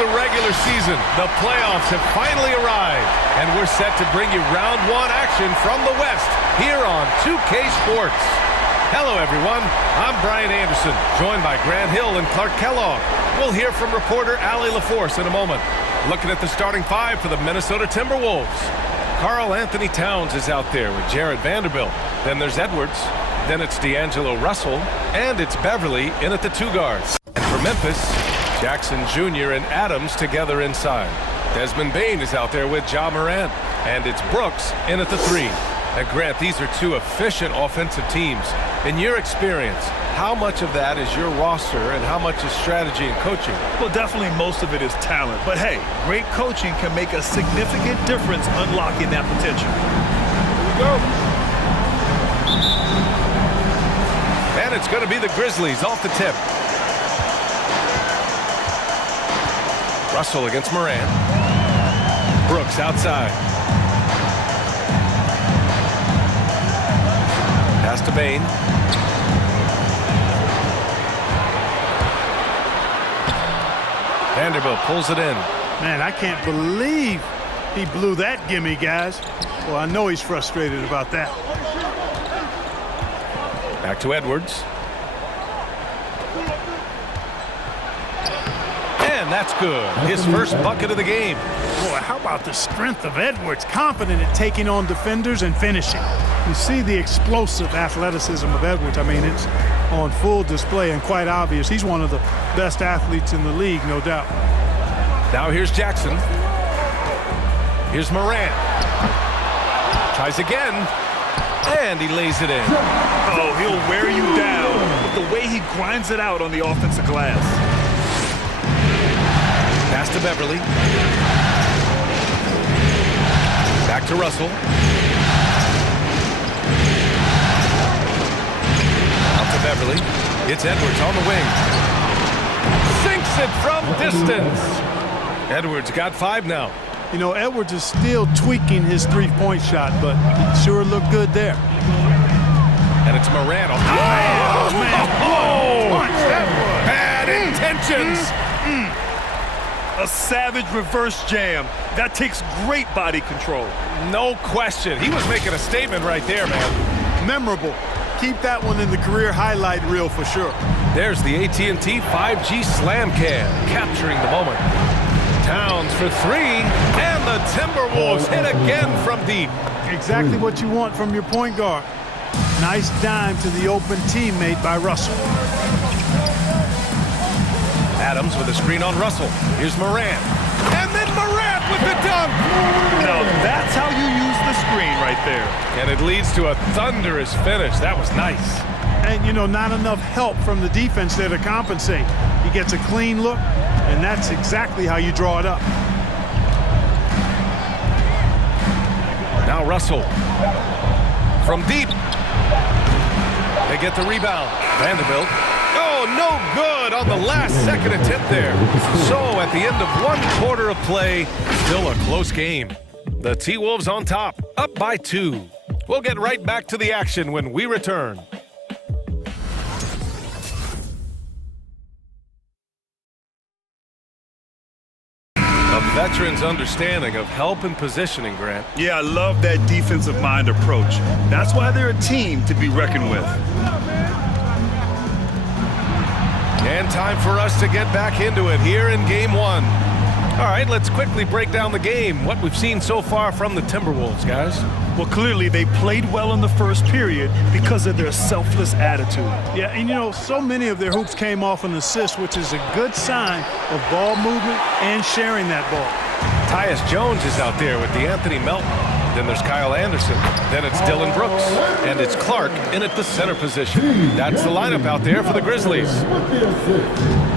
the regular season, the playoffs have finally arrived, and we're set to bring you round one action from the West here on 2K Sports. Hello, everyone. I'm Brian Anderson, joined by Grant Hill and Clark Kellogg. We'll hear from reporter Allie LaForce in a moment. Looking at the starting five for the Minnesota Timberwolves. Karl Anthony Towns is out there with Jared Vanderbilt. Then there's Edwards. Then it's D'Angelo Russell. And it's Beverly in at the two guards. And for Memphis, Jackson Jr. and Adams together inside. Desmond Bane is out there with Ja Morant. And it's Brooks in at the three. And Grant, these are two efficient offensive teams. In your experience, how much of that is your roster and how much is strategy and coaching? Well, definitely most of it is talent. But hey, great coaching can make a significant difference unlocking that potential. Here we go. And it's going to be the Grizzlies off the tip. Russell against Morant. Brooks outside. Pass to Bane. Vanderbilt pulls it in. Man, I can't believe he blew that gimme, guys. Well, I know he's frustrated about that. Back to Edwards. And that's good. His first bucket of the game. Boy, how about the strength of Edwards? Confident at taking on defenders and finishing. You see the explosive athleticism of Edwards. I mean, it's on full display and quite obvious. He's one of the best athletes in the league, no doubt. Now here's Jackson. Here's Morant. Tries again. And he lays it in. Oh, he'll wear you down with the way he grinds it out on the offensive glass. Pass to Beverly. Back to Russell. Out to Beverly. It's Edwards on the wing. Sinks it from distance. Edwards got 5 now. You know, Edwards is still tweaking his three-point shot, but it sure looked good there. And it's Morant. Oh, man. Oh, Punch, that was. bad intentions. A savage reverse jam. That takes great body control. No question. He was making a statement right there, man. Memorable. Keep that one in the career highlight reel for sure. There's the AT&T 5G Slam Cam, capturing the moment. Towns for 3, and the Timberwolves hit again from deep. Exactly what you want from your point guard. Nice dime to the open teammate by Russell. Adams with a screen on Russell. Here's Morant. And then Morant with the dunk. Now that's how you use the screen right there. And it leads to a thunderous finish. That was nice. And, you know, not enough help from the defense there to compensate. He gets a clean look, and that's exactly how you draw it up. Now Russell. From deep. They get the rebound. Vanderbilt. Oh, no good on the last second attempt there. So at the end of 1 quarter of play, still a close game. The T-Wolves on top, up by 2. We'll get right back to the action when we return. A veteran's understanding of help and positioning, Grant. Yeah, I love that defensive mind approach. That's why they're a team to be reckoned with. And time for us to get back into it here in Game 1. All right, let's quickly break down the game, what we've seen so far from the Timberwolves, guys. Well, clearly they played well in the first period because of their selfless attitude. Yeah, and you know, so many of their hoops came off an assist, which is a good sign of ball movement and sharing that ball. Tyus Jones is out there with D'Anthony Melton. Then there's Kyle Anderson. Then it's Dylan Brooks. And it's Clark in at the center position. That's the lineup out there for the Grizzlies.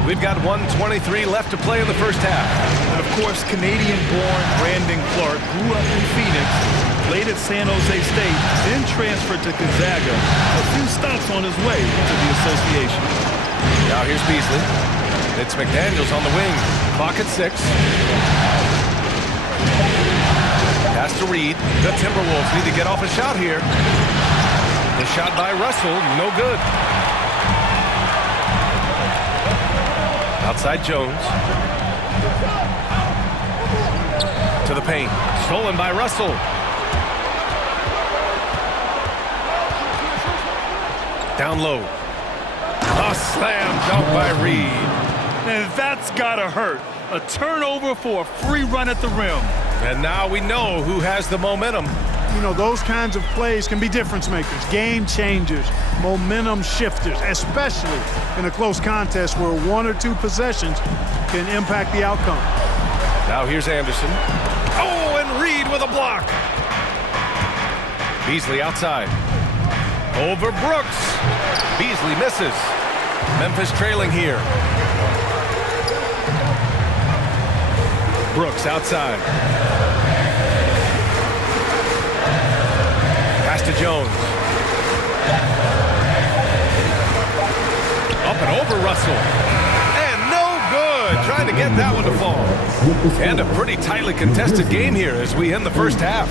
We've got 1:23 left to play in the first half. And of course, Canadian-born Brandon Clark grew up in Phoenix, played at San Jose State, then transferred to Gonzaga. A few stops on his way to the association. Now here's Beasley. It's McDaniels on the wing. Clock at 6. Pass to Reed. The Timberwolves need to get off a shot here. The shot by Russell, no good. Outside Jones. To the paint. Stolen by Russell. Down low. A slam dunk by Reed. And that's gotta hurt. A turnover for a free run at the rim. And now we know who has the momentum. You know, those kinds of plays can be difference makers, game changers, momentum shifters, especially in a close contest where 1 or 2 possessions can impact the outcome. Now here's Anderson. Oh, and Reed with a block. Beasley outside. Over Brooks. Beasley misses. Memphis trailing here. Brooks outside. Pass to Jones. Up and over Russell. And no good. Trying to get that one to fall. And a pretty tightly contested game here as we end the first half.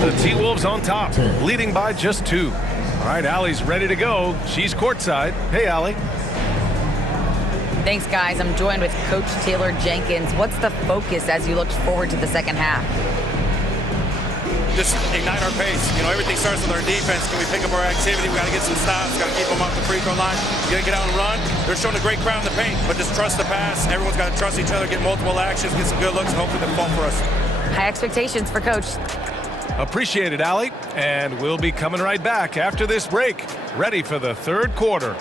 The T-Wolves on top, leading by just 2. All right, Allie's ready to go. She's courtside. Hey, Allie. Thanks, guys. I'm joined with Coach Taylor Jenkins. What's the focus as you look forward to the second half? Just ignite our pace. You know, everything starts with our defense. Can we pick up our activity? We got to get some stops. Got to keep them off the free throw line. You got to get out and run. They're showing a great crowd in the paint, but just trust the pass. Everyone's got to trust each other, get multiple actions, get some good looks, and hopefully they'll fall for us. High expectations for Coach. Appreciate it, Allie. And we'll be coming right back after this break. Ready for the third quarter.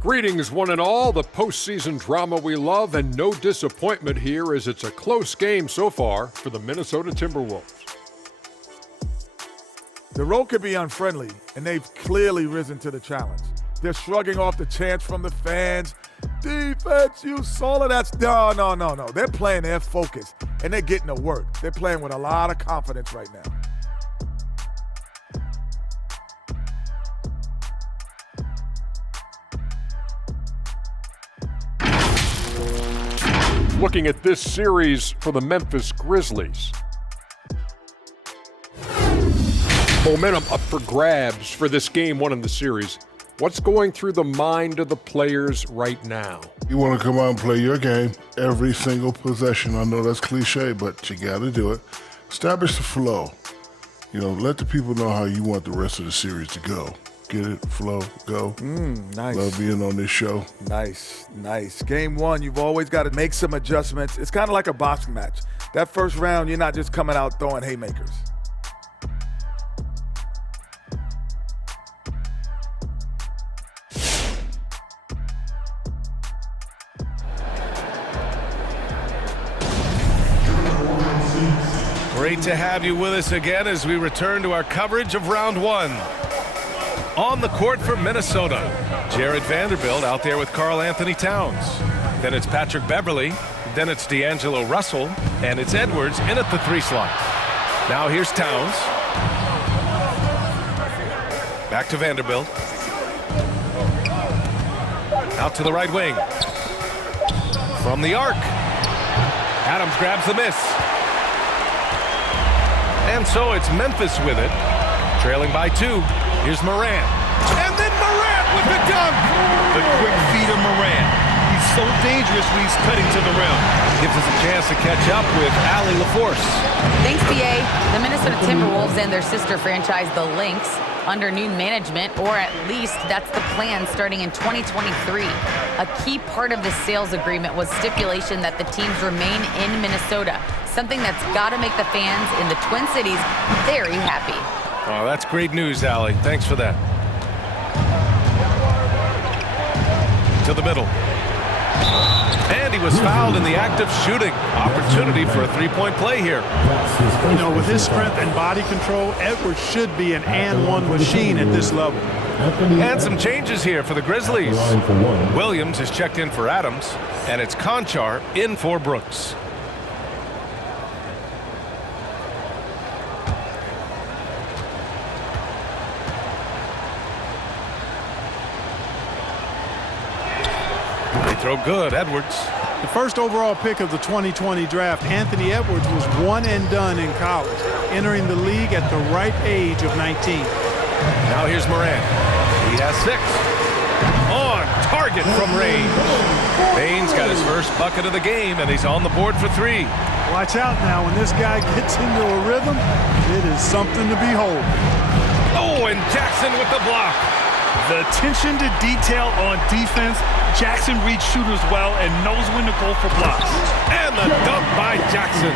Greetings, one and all. The postseason drama we love, and no disappointment here as it's a close game so far for the Minnesota TimberWolves. The road could be unfriendly, and they've clearly risen to the challenge. They're shrugging off the chants from the fans. Defense, you solid. That's no. They're playing their focus, and they're getting to work. They're playing with a lot of confidence right now. Looking at this series for the Memphis Grizzlies. Momentum up for grabs for this game 1 in the series. What's going through the mind of the players right now? You want to come out and play your game every single possession. I know that's cliche, but you got to do it. Establish the flow. You know, let the people know how you want the rest of the series to go. Get it, flow, go. Nice. Love being on this show. Nice. Game 1, you've always got to make some adjustments. It's kind of like a boxing match. That first round, you're not just coming out throwing haymakers. Great to have you with us again as we return to our coverage of round 1. On the court for Minnesota, Jared Vanderbilt out there with Karl Anthony Towns. Then it's Patrick Beverly. Then it's D'Angelo Russell. And it's Edwards in at the 3 slot. Now here's Towns. Back to Vanderbilt. Out to the right wing. From the arc. Adams grabs the miss. And so it's Memphis with it. Trailing by 2. Here's Morant. And then Morant with the dunk. The quick feet of Morant. He's so dangerous when he's cutting to the rim. Gives us a chance to catch up with Allie LaForce. Thanks, BA. The Minnesota Timberwolves and their sister franchise, the Lynx, under new management, or at least that's the plan starting in 2023. A key part of the sales agreement was stipulation that the teams remain in Minnesota, something that's got to make the fans in the Twin Cities very happy. Oh, that's great news, Allie. Thanks for that. To the middle. And he was fouled in the act of shooting. Opportunity for a 3-point play here. You know, with his strength and body control, Edwards should be an and-one machine at this level. And some changes here for the Grizzlies. Williams has checked in for Adams, and it's Conchar in for Brooks. Throw good, Edwards. The first overall pick of the 2020 draft, Anthony Edwards was one and done in college, entering the league at the ripe age of 19. Now here's Morant. He has 6. On target from range. Bain's got his first bucket of the game, and he's on the board for 3. Watch out now. When this guy gets into a rhythm, it is something to behold. Oh, and Jackson with the block. The attention to detail on defense. Jackson reads shooters well and knows when to go for blocks. And the dunk by Jackson.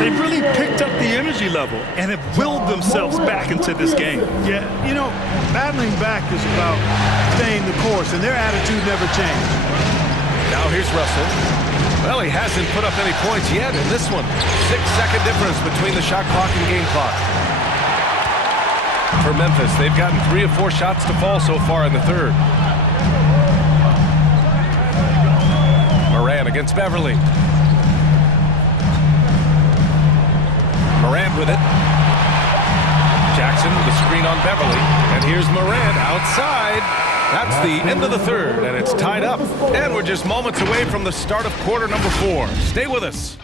They've really picked up the energy level and have willed themselves back into this game. Yeah, you know, battling back is about staying the course, and their attitude never changed. Now here's Russell. Well, he hasn't put up any points yet in this one. 6-second difference between the shot clock and game clock. For Memphis, they've gotten 3 of 4 shots to fall so far in the third. Moran against Beverly. Moran with it. Jackson with a screen on Beverly. And here's Moran outside. That's the end of the third, and it's tied up. And we're just moments away from the start of quarter number 4. Stay with us.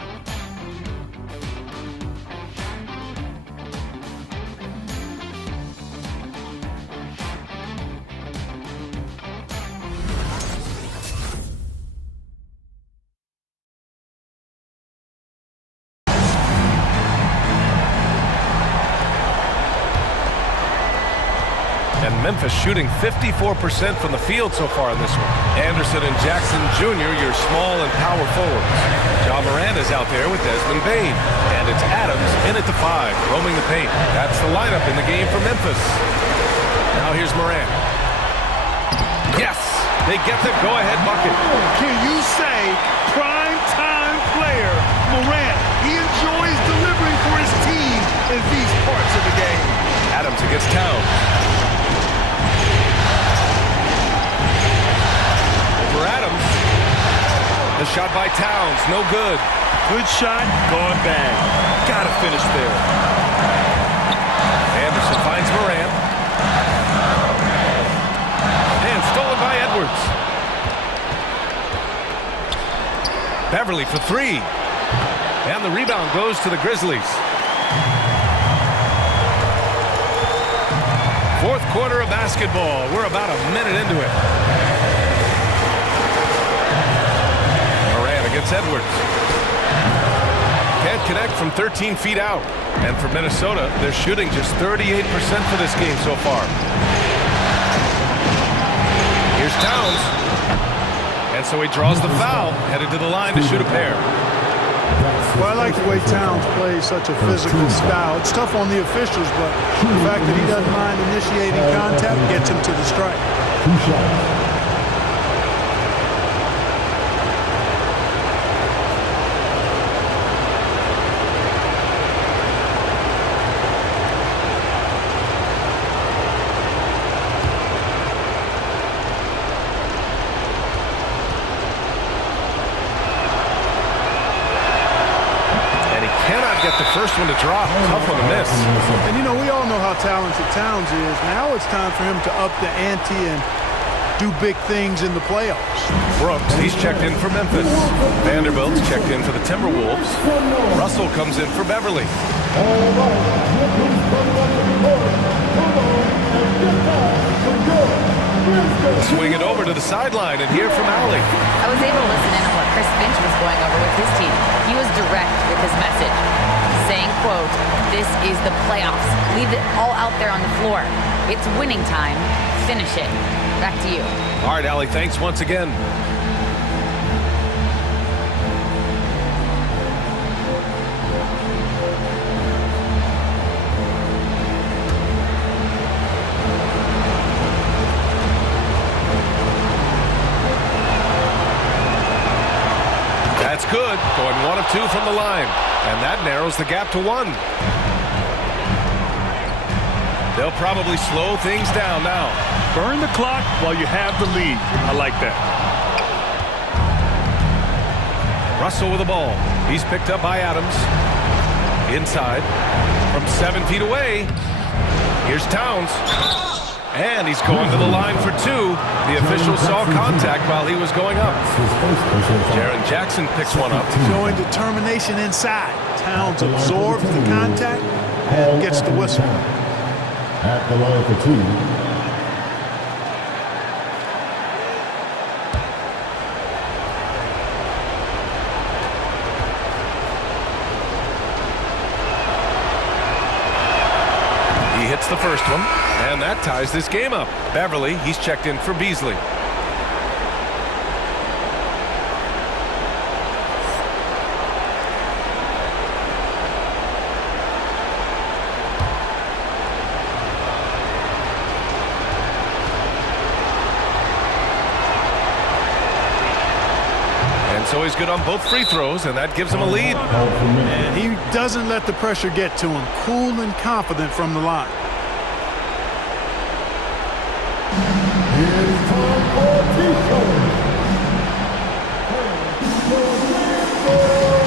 And Memphis shooting 54% from the field so far in this one. Anderson and Jackson Jr., your small and power forwards. John Moran is out there with Desmond Bain. And it's Adams in at the 5, roaming the paint. That's the lineup in the game for Memphis. Now here's Moran. Yes! They get the go-ahead bucket. Can you say prime-time player Moran? He enjoys delivering for his team in these parts of the game. Adams against Towns. For Adams. The shot by Towns, no good. Good shot, gone bad. Gotta finish there. Anderson finds Moran. And stolen by Edwards. Beverly for 3. And the rebound goes to the Grizzlies. Fourth quarter of basketball. We're about a minute into it. Moran against Edwards. Can't connect from 13 feet out. And for Minnesota, they're shooting just 38% for this game so far. Here's Towns. And so he draws the foul, headed to the line to shoot a pair. Well, I like the way Towns plays such a physical style. It's tough on the officials, but the fact that he doesn't mind initiating contact gets him to the strike. Get the first one to drop. Tough one to miss. And, you know, we all know how talented Towns is. Now it's time for him to up the ante and do big things in the playoffs. Brooks, he's checked in for Memphis. Vanderbilt's checked in for the Timberwolves. Russell comes in for Beverly. Swing it over to the sideline and hear from Allie. I was able to listen in on what Chris Finch was going over with his team. He was direct with his message, saying, quote, "This is the playoffs. Leave it all out there on the floor. It's winning time. Finish it." Back to you. All right, Allie, thanks once again. That's good. Going 1 of 2 from the line. And that narrows the gap to 1. They'll probably slow things down now. Burn the clock while you have the lead. I like that. Russell with the ball. He's picked up by Adams. Inside. From 7 feet away. Here's Towns. And he's going to the line for 2. The official saw contact while he was going up. Jaren Jackson picks one up. Showing determination inside. Towns absorbs the contact and gets the whistle. At the line for 2. hits the first one, and that ties this game up. Beverly, he's checked in for Beasley. So he's good on both free throws, and that gives him a lead. And he doesn't let the pressure get to him. Cool and confident from the line. It's time for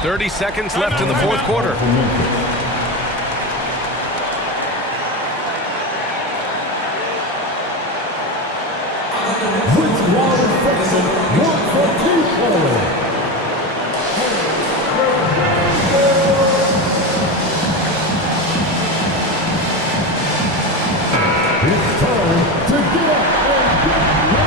.30 seconds left in the fourth quarter. It's time to get up and get loud.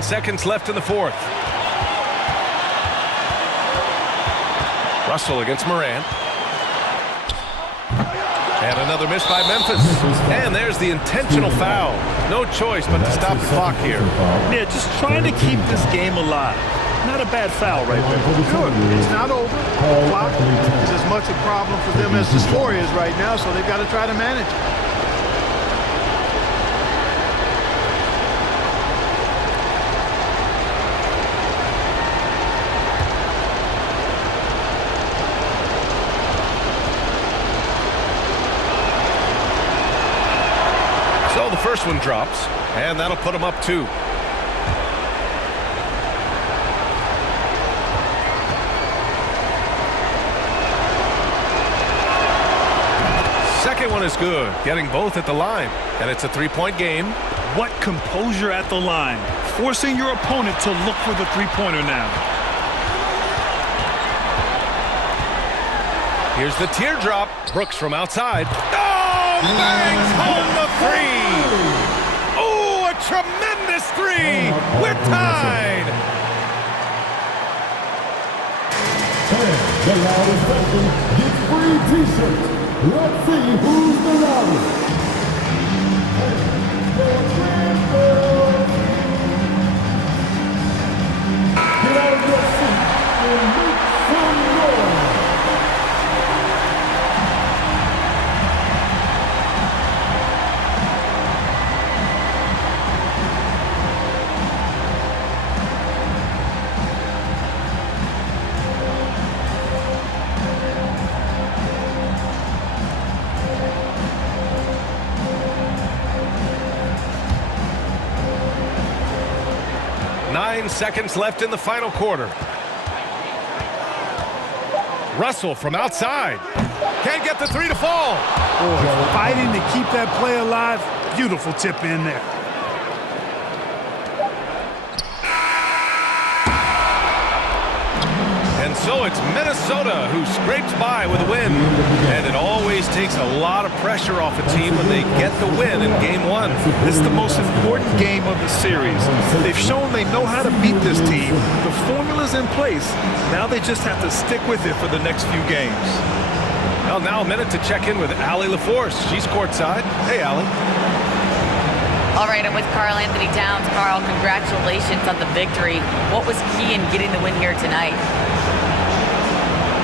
Seconds left in the fourth. Russell against Morant. And another miss by Memphis. And there's the intentional foul. No choice but to stop the clock here. Yeah, just trying to keep this game alive. Not a bad foul right there. Good. It's not over. The clock is as much a problem for them as the score is right now, so they've got to try to manage it. So the first one drops, and that'll put them up 2. Second one is good, getting both at the line, and it's a 3-point game. What composure at the line, forcing your opponent to look for the three-pointer now. Here's the teardrop. Brooks from outside. Oh, bangs home the 3. Oh, a tremendous 3. We're tied. And the loudest person gets free t-shirts. Let's see who's the loudest. Get out of your seat and make some noise. Seconds left in the final quarter. Russell from outside. Can't get the 3 to fall. Boy, fighting to keep that play alive. Beautiful tip in there. And so it's Minnesota who scrapes by with a win. And it always takes a lot of pressure off a team when they get the win in Game 1. This is the most important game of the series. They've shown they know how to beat this team. The formula's in place. Now they just have to stick with it for the next few games. Well, now a minute to check in with Allie LaForce. She's courtside. Hey, Allie. All right, I'm with Karl Anthony Towns. Karl, congratulations on the victory. What was key in getting the win here tonight?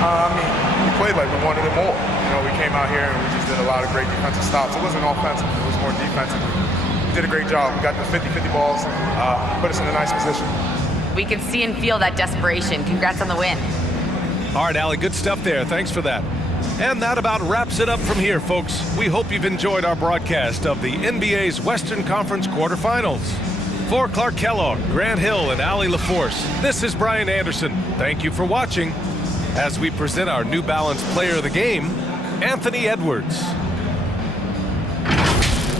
I mean, played like we wanted it more. You know, we came out here and we just did a lot of great defensive stops. It wasn't offensive, it was more defensive. We did a great job. We got the 50-50 balls, put us in a nice position. We can see and feel that desperation. Congrats on the win. All right, Allie, good stuff there. Thanks for that. And that about wraps it up from here, folks. We hope you've enjoyed our broadcast of the NBA's Western Conference quarterfinals. For Clark Kellogg, Grant Hill, and Allie LaForce, this is Brian Anderson. Thank you for watching as we present our New Balance Player of the Game, Anthony Edwards.